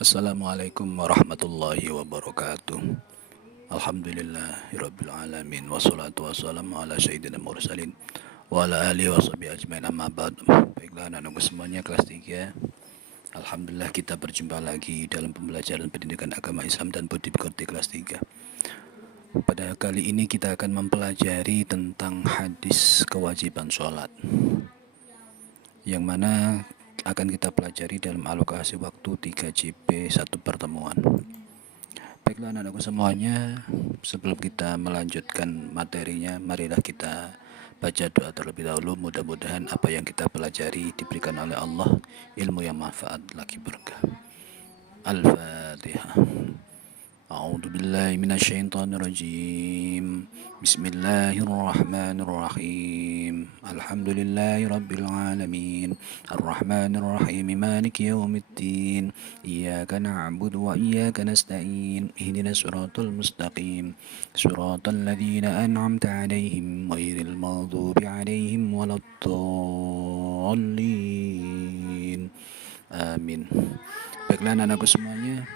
Assalamualaikum warahmatullahi wabarakatuh. Alhamdulillahirabbil alamin wassalatu wassalamu ala sayyidina mursalin wa ala alihi washabihi ajmain amma ba'd. Baiklah anak-anakku semuanya kelas 3. Alhamdulillah kita berjumpa lagi dalam pembelajaran pendidikan agama Islam dan budi pekerti kelas 3. Pada kali ini kita akan mempelajari tentang hadis kewajiban sholat, yang mana akan kita pelajari dalam alokasi waktu 3 JP 1 pertemuan. Baiklah anak-anakku semuanya, sebelum kita melanjutkan materinya, marilah kita baca doa terlebih dahulu. Mudah-mudahan apa yang kita pelajari diberikan oleh Allah ilmu yang manfaat lagi berkah. Al-Fatihah. A'udzu billahi minasyaitonir rajim. Bismillahirrahmanirrahim. Alhamdulillahi rabbil alamin. Arrahmanir rahim. Maliki yaumiddin. Iyyaka na'budu wa iyyaka nasta'in. Ihdinas siratal mustaqim. Siratal ladzina an'amta 'alaihim ghairil maghdubi 'alaihim waladdallin. Amin. Baiklah anak-anakku semuanya,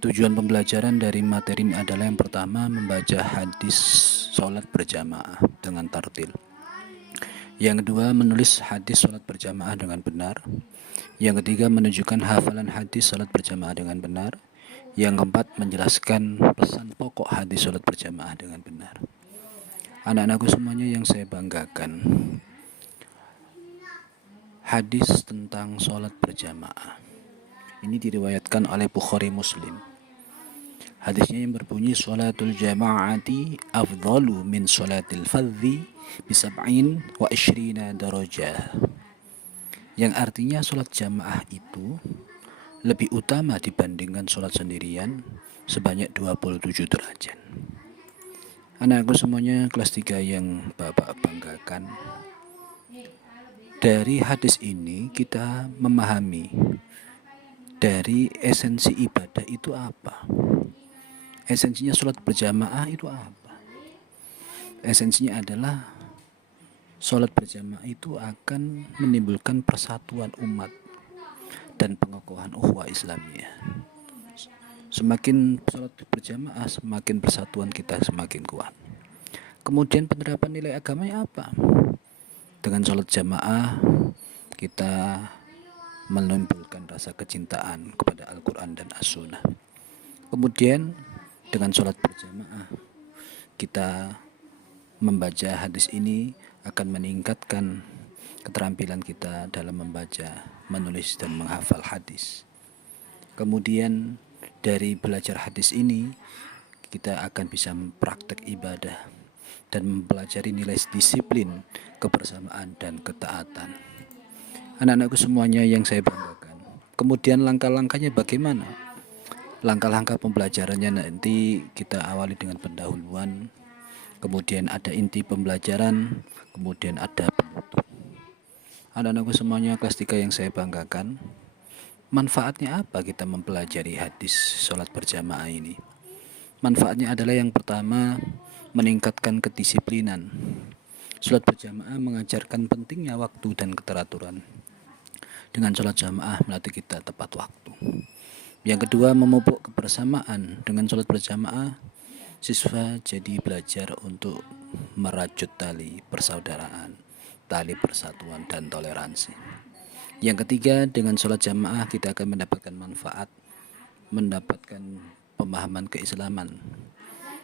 tujuan pembelajaran dari materi ini adalah yang pertama membaca hadis sholat berjamaah dengan tartil. Yang kedua menulis hadis sholat berjamaah dengan benar. Yang ketiga menunjukkan hafalan hadis sholat berjamaah dengan benar. Yang keempat menjelaskan pesan pokok hadis sholat berjamaah dengan benar. Anak-anakku semuanya yang saya banggakan, hadis tentang sholat berjamaah ini diriwayatkan oleh Bukhari Muslim. Hadisnya yang berbunyi sholatul jama'ati afdalu min sholatil fadhi bisab'in wa ishrina darajah, yang artinya sholat jamaah itu lebih utama dibandingkan sholat sendirian sebanyak 27 derajat. Anakku semuanya kelas 3 yang Bapak banggakan, dari hadis ini kita memahami dari esensi ibadah itu apa. Esensinya sholat berjamaah itu apa? Esensinya adalah sholat berjamaah itu akan menimbulkan persatuan umat dan pengokohan ukhuwah Islamiyah. Semakin sholat berjamaah, semakin persatuan kita semakin kuat. Kemudian penerapan nilai agamanya apa? Dengan sholat jamaah kita menimbulkan rasa kecintaan kepada Al-Quran dan As-Sunnah. Kemudian dengan sholat berjamaah kita membaca hadis ini akan meningkatkan keterampilan kita dalam membaca, menulis, dan menghafal hadis. Kemudian dari belajar hadis ini kita akan bisa mempraktek ibadah dan mempelajari nilai disiplin, kebersamaan, dan ketaatan. Anak-anakku semuanya yang saya banggakan. Kemudian langkah-langkahnya bagaimana? Langkah-langkah pembelajarannya nanti kita awali dengan pendahuluan, kemudian ada inti pembelajaran, kemudian ada penutup. Anak-anakku semuanya kelas 3 yang saya banggakan, manfaatnya apa kita mempelajari hadis sholat berjamaah ini? Manfaatnya adalah yang pertama, meningkatkan kedisiplinan. Sholat berjamaah mengajarkan pentingnya waktu dan keteraturan. Dengan sholat jamaah melatih kita tepat waktu. Yang kedua, memupuk kebersamaan. Dengan sholat berjamaah, siswa jadi belajar untuk merajut tali persaudaraan, tali persatuan, dan toleransi. Yang ketiga, dengan sholat jamaah kita akan mendapatkan manfaat, mendapatkan pemahaman keislaman.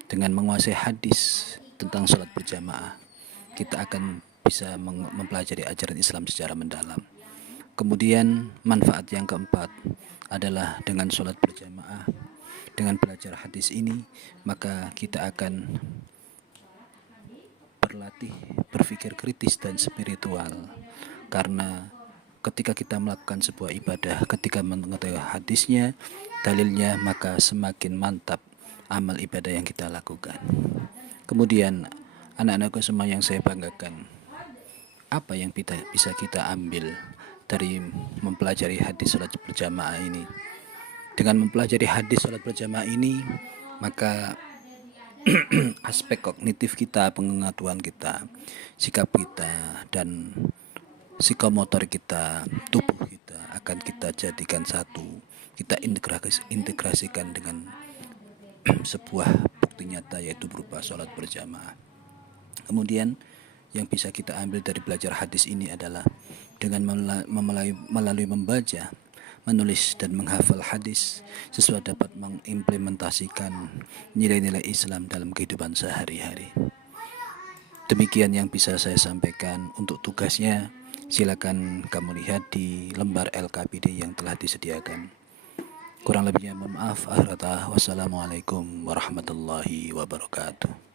Dengan menguasai hadis tentang sholat berjamaah, kita akan bisa mempelajari ajaran Islam secara mendalam. Kemudian manfaat yang keempat adalah dengan sholat berjamaah, dengan belajar hadis ini, maka kita akan berlatih berpikir kritis dan spiritual. Karena ketika kita melakukan sebuah ibadah, ketika mengetahui hadisnya, dalilnya, maka semakin mantap amal ibadah yang kita lakukan. Kemudian anak-anakku semua yang saya banggakan, apa yang bisa kita ambil dari mempelajari hadis sholat berjamaah ini? Dengan mempelajari hadis sholat berjamaah ini, maka aspek kognitif kita, pengetahuan kita, sikap kita, dan psikomotor kita, tubuh kita akan kita jadikan satu kita integrasikan dengan sebuah bukti nyata, yaitu berupa sholat berjamaah. Kemudian yang bisa kita ambil dari belajar hadis ini adalah dengan melalui membaca, menulis dan menghafal hadis, siswa dapat mengimplementasikan nilai-nilai Islam dalam kehidupan sehari-hari. Demikian yang bisa saya sampaikan. Untuk tugasnya silakan kamu lihat di lembar LKPD yang telah disediakan. Kurang lebihnya mohon maaf. Wassalamualaikum warahmatullahi wabarakatuh.